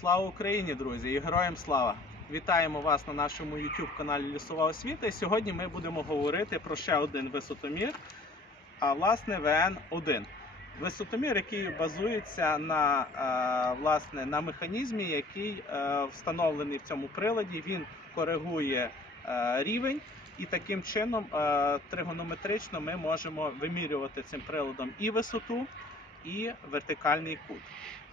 Слава Україні, друзі, і героям слава! Вітаємо вас на нашому YouTube каналі Лісова освіта. І сьогодні ми будемо говорити про ще один висотомір, а власне ВН1. Висотомір, який базується на, е, власне, на механізмі, який е, встановлений в цьому приладі. Він коригує е, рівень, і таким чином тригонометрично ми можемо вимірювати цим приладом і висоту, і вертикальний кут.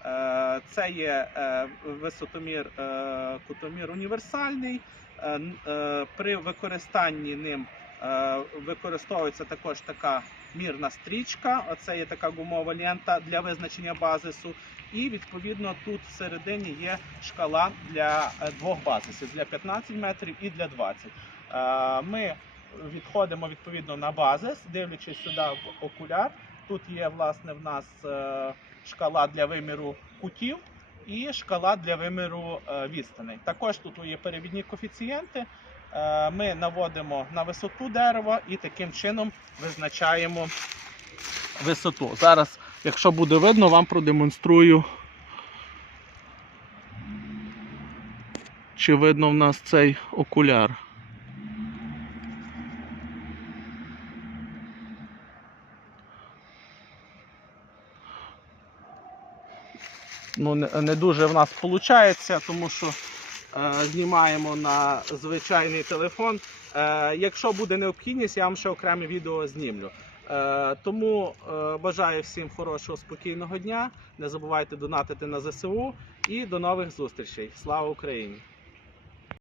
Е, Це є е, висотомір, е, кутомір універсальний. При використанні ним використовується також така мірна стрічка. Оце є така гумова лента для визначення базису. І відповідно тут всередині є шкала для двох базисів для 15 метрів і для 20. Е, Ми відходимо відповідно на базис, дивлячись сюди в окуляр. Тут є власне в нас е, шкала для виміру кутів і шкала для виміру е, відстаней. Також тут є перевідні коефіцієнти. Е, Ми наводимо на висоту дерева і таким чином визначаємо висоту. Зараз, якщо буде видно, вам продемонструю. Чи видно в нас цей окуляр? Ну, не, дуже в нас виходить, тому що е, знімаємо на звичайний телефон. Е, якщо буде необхідність, я вам ще окреме відео знімлю. Е, тому бажаю всім хорошого, спокійного дня. Не забувайте донатити на ЗСУ і до нових зустрічей. Слава Україні!